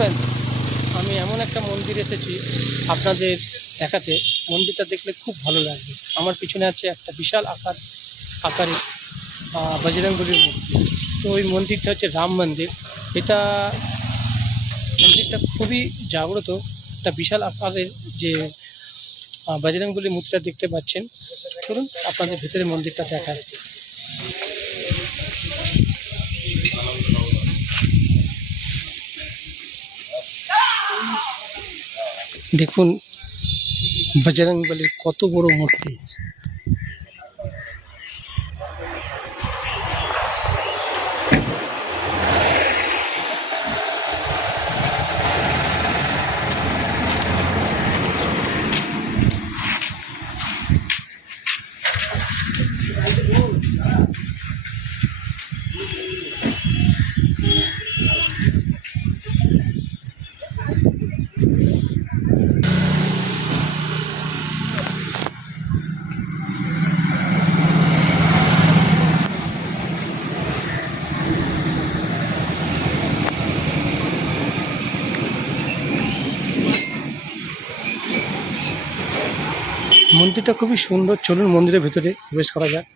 Friends, আমি এমন একটা মন্দির এসেছি আপনাদের দেখাতে। মন্দিরটা দেখলে খুব ভালো লাগবে। আমার পিছনে আছে একটা বিশাল আকারে বজরংবলীর মূর্তি। তো ওই মন্দিরটা হচ্ছে রাম মন্দির। এটা মন্দিরটা খুবই জাগ্রত। একটা বিশাল আকারের যে বজরংবলীর মূর্তিটা দেখতে পাচ্ছেন। চলুন আপনাদের ভিতরে মন্দিরটা দেখায়। দেখুন বজরংবলীর কত বড় মূর্তি। মন্দিরটা খুবই সুন্দর। চলুন মন্দিরের ভেতরে প্রবেশ করা যাক।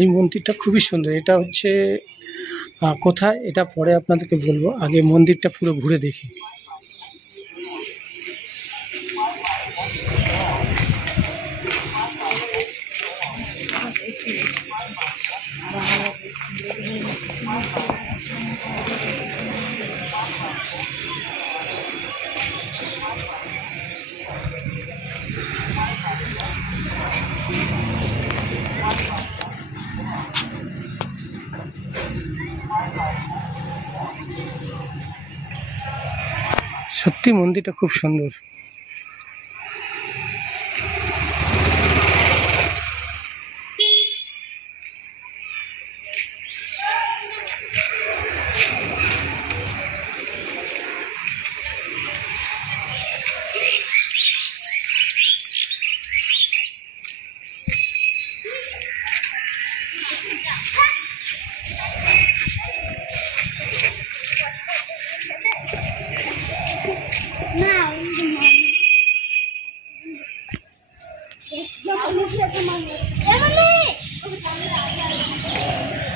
এই মন্দিরটা খুবই সুন্দর। এটা হচ্ছে কোথায় এটা পরে আপনাদেরকে বলবো, আগে মন্দিরটা পুরো ঘুরে দেখি। সত্যি মন্দিরটা খুব সুন্দর।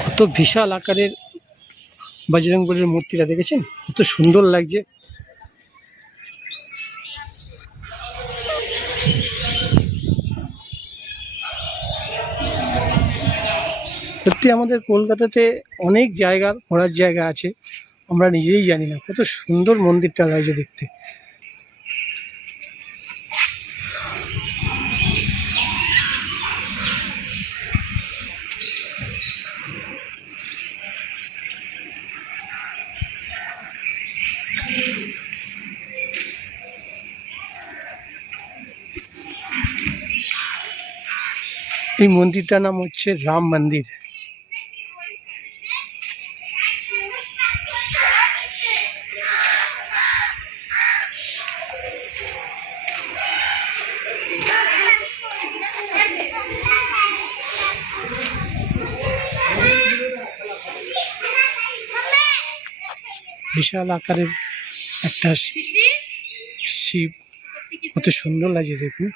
কত বিশাল আকারের বজরংবলীর মূর্তিটা দেখেছেন, কত সুন্দর লাগছে। সত্যি আমাদের কলকাতাতে অনেক জায়গা ঘোরার জায়গা আছে, আমরা নিজেই জানি না। কত সুন্দর মন্দিরটা লাগছে দেখতে। এই মন্দিরটার নাম হচ্ছে রাম মন্দির। বিশাল আকারের একটা শিব, কত সুন্দর লাগছে দেখুন।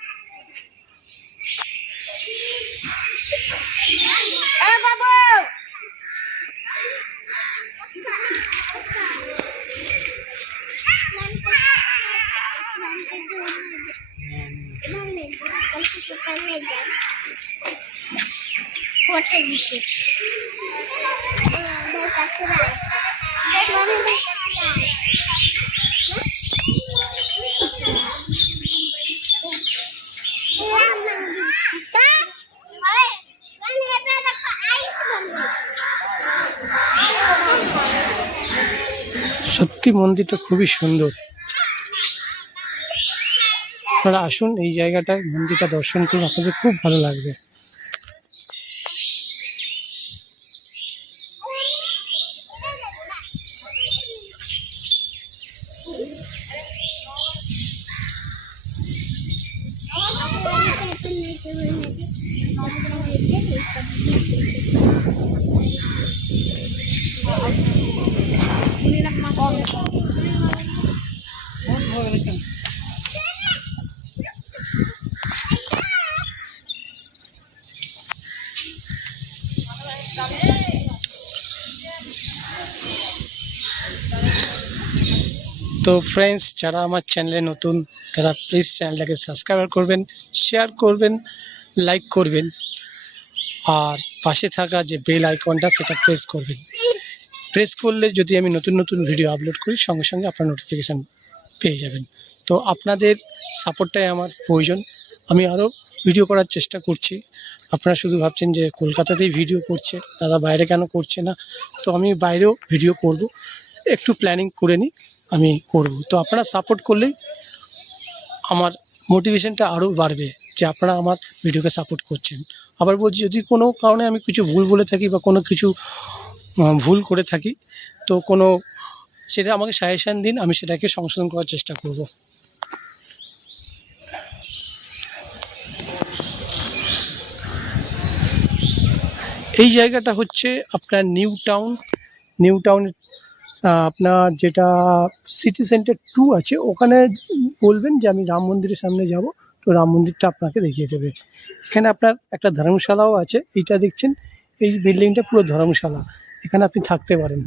সত্যি মন্দিরটা খুবই সুন্দর। আপনারা আসুন এই জায়গাটায়, মন্দিরটা দর্শন করুন, আপনাদের খুব ভালো লাগবে। তো ফ্রেন্ডস, যারা আমার চ্যানেলে নতুন তারা প্লিজ চ্যানেলটাকে সাবস্ক্রাইব করবেন, শেয়ার করবেন, লাইক করবেন, আর পাশে থাকা যে বেল আইকনটা সেটা প্রেস করবেন। প্রেস করলে যদি আমি নতুন নতুন ভিডিও আপলোড করি সঙ্গে সঙ্গে আপনার নোটিফিকেশান পেয়ে যাবেন। তো আপনাদের সাপোর্টটাই আমার প্রয়োজন। আমি আরও ভিডিও করার চেষ্টা করছি। আপনারা শুধু ভাবছেন যে কলকাতাতেই ভিডিও করছে, দাদা বাইরে কেন করছে না? তো আমি বাইরেও ভিডিও করব, একটু প্ল্যানিং করে নিই, আমি করব। তো আপনারা সাপোর্ট করলেই আমার মোটিভেশনটা আরও বাড়বে যে আপনারা আমার ভিডিওকে সাপোর্ট করছেন। আবার বলছি, যদি কোনো কারণে আমি কিছু ভুল বলে থাকি বা কোনো কিছু ভুল করে থাকি, তো সেটা আমাকে সাজেশান দিন, আমি সেটাকে সংশোধন করার চেষ্টা করব। এই জায়গাটা হচ্ছে আপনার নিউ টাউন আপনার যেটা সিটি সেন্টার 2 আছে, ওখানে বলবেন যে আমি রাম মন্দিরের সামনে যাব, তো রাম মন্দিরটা আপনাকে দেখিয়ে দেবে। এখানে আপনার একটা ধর্মশালাও আছে, এইটা দেখছেন, এই বিল্ডিংটা পুরো ধর্মশালা, এখানে আপনি থাকতে পারেন।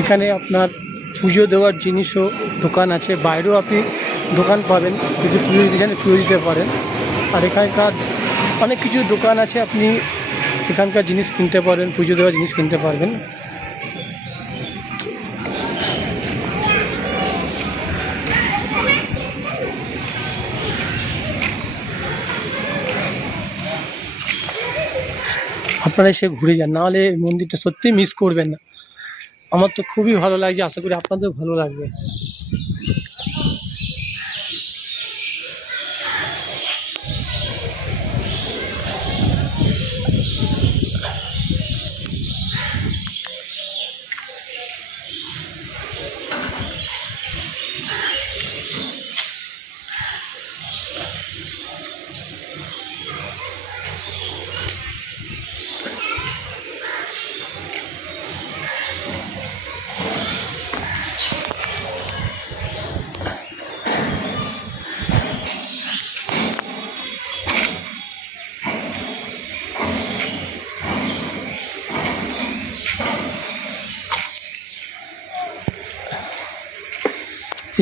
এখানে আপনার পুজো দেওয়ার জিনিসও দোকান আছে, বাইরেও আপনি দোকান পাবেন, যদি পুজো দিতে চান পুজো দিতে পারেন। আর এখানকার অনেক কিছু দোকান আছে, আপনি এখানকার জিনিস কিনতে পারেন, পুজো দেওয়ার জিনিস কিনতে পারবেন। আপনারা এসে ঘুরে যান, নাহলে এই মন্দিরটা সত্যিই মিস করবেন না। আমার তো খুবই ভালো লাগছে, আশা করি আপনাদেরও ভালো লাগবে।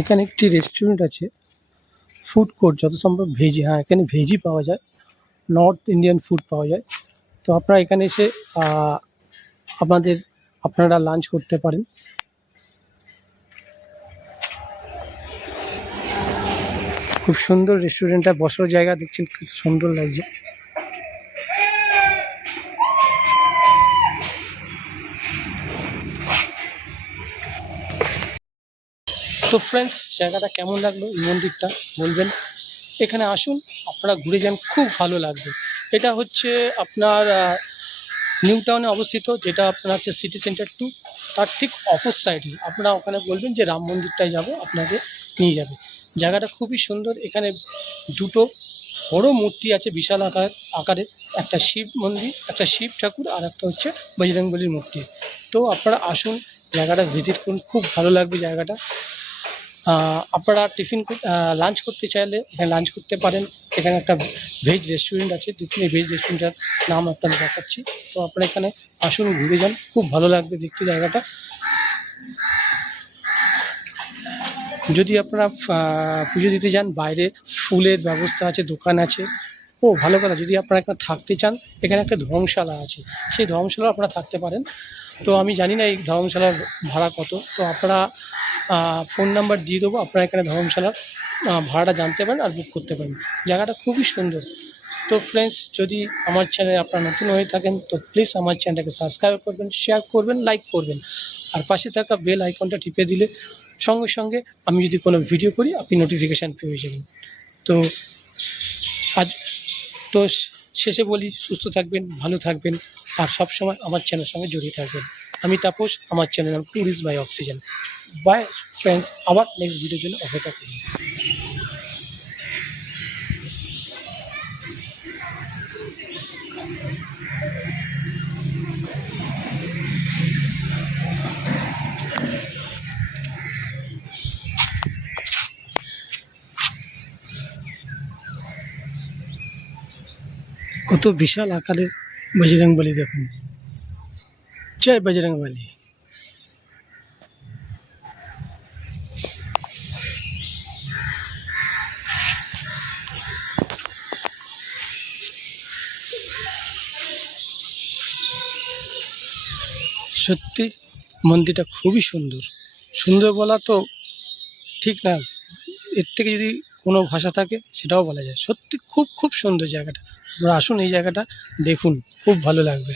এখানে একটি রেস্টুরেন্ট আছে, ফুড কোর্ট, যত সম্ভব ভেজি, হ্যাঁ এখানে ভেজই পাওয়া যায়, নর্থ ইন্ডিয়ান ফুড পাওয়া যায়। তো আপনারা এখানে এসে আপনারা লাঞ্চ করতে পারেন। খুব সুন্দর রেস্টুরেন্টটা, বসার জায়গা দেখছেন খুব সুন্দর লাগছে। তো ফ্রেন্ডস, জায়গাটা কেমন লাগলো, এই মন্দিরটা বলবেন। এখানে আসুন, আপনারা ঘুরে যান, খুব ভালো লাগবে। এটা হচ্ছে আপনার নিউ টাউনে অবস্থিত, যেটা আপনার হচ্ছে সিটি সেন্টার 2, তার ঠিক অপোজ সাইডে। আপনারা ওখানে বলবেন যে রাম মন্দিরটায় যাব, আপনাকে নিয়ে যাবে। জায়গাটা খুবই সুন্দর। এখানে দুটো বড় মূর্তি আছে বিশাল আকারের, একটা শিব মন্দির, একটা শিব ঠাকুর, আর একটা হচ্ছে বজরংবলীর মূর্তি। তো আপনারা আসুন, জায়গাটা ভিজিট করুন, খুব ভালো লাগবে জায়গাটা। আপনারা লাঞ্চ করতে চাইলে এখানে লাঞ্চ করতে পারেন। এখানে একটা ভেজ রেস্টুরেন্ট আছে, দেখুন এই ভেজ রেস্টুরেন্টটার নাম আপনাদের দেখাচ্ছি। তো আপনারা এখানে আসুন, ঘুরে যান, খুব ভালো লাগবে দেখতে জায়গাটা। যদি আপনারা পুজো দিতে যান, বাইরে ফুলের ব্যবস্থা আছে, দোকান আছে। ভালো কথা, যদি আপনারা এখানে থাকতে চান, এখানে একটা ধর্মশালা আছে, সেই ধর্মশালাও আপনারা থাকতে পারেন। তো আমি জানি না এই ধর্মশালার ভাড়া কত, তো আপনারা ফোন নাম্বার দিয়ে দেবো, আপনারা এখানে ধর্মশালার ভাড়াটা জানতে পারেন আর বুক করতে পারেন। জায়গাটা খুবই সুন্দর, তো ফ্রেন্ডস, যদি আমার চ্যানেলে আপনারা নতুন হয়ে থাকেন তো প্লিজ আমার চ্যানেলটাকে সাবস্ক্রাইব করবেন, শেয়ার করবেন, লাইক করবেন, আর পাশে থাকা বেল আইকনটা টিপে দিলে সঙ্গে সঙ্গে আমি যদি কোনো ভিডিও করি আপনি নোটিফিকেশান পেয়ে যাবেন। তো আজ তো শেষে বলি, সুস্থ থাকবেন, ভালো থাকবেন, আর সবসময় আমার চ্যানেলের সঙ্গে জড়িয়ে থাকবেন। আমি তাপস, আমার চ্যানেল নাম tourist by oxygen. Bye friends, আবার নেক্সট ভিডিওর জন্য অপেক্ষা করুন। কত বিশাল আকারের বজরংবলী দেখুন। জয় বজরংবলী। সত্যি মন্দিরটা খুবই সুন্দর। সুন্দর বলা তো ঠিক না, এর থেকে যদি কোনো ভাষা থাকে সেটাও বলা যায়। সত্যি খুব খুব সুন্দর জায়গাটা। আপনারা আসুন, এই জায়গাটা দেখুন, খুব ভালো লাগবে।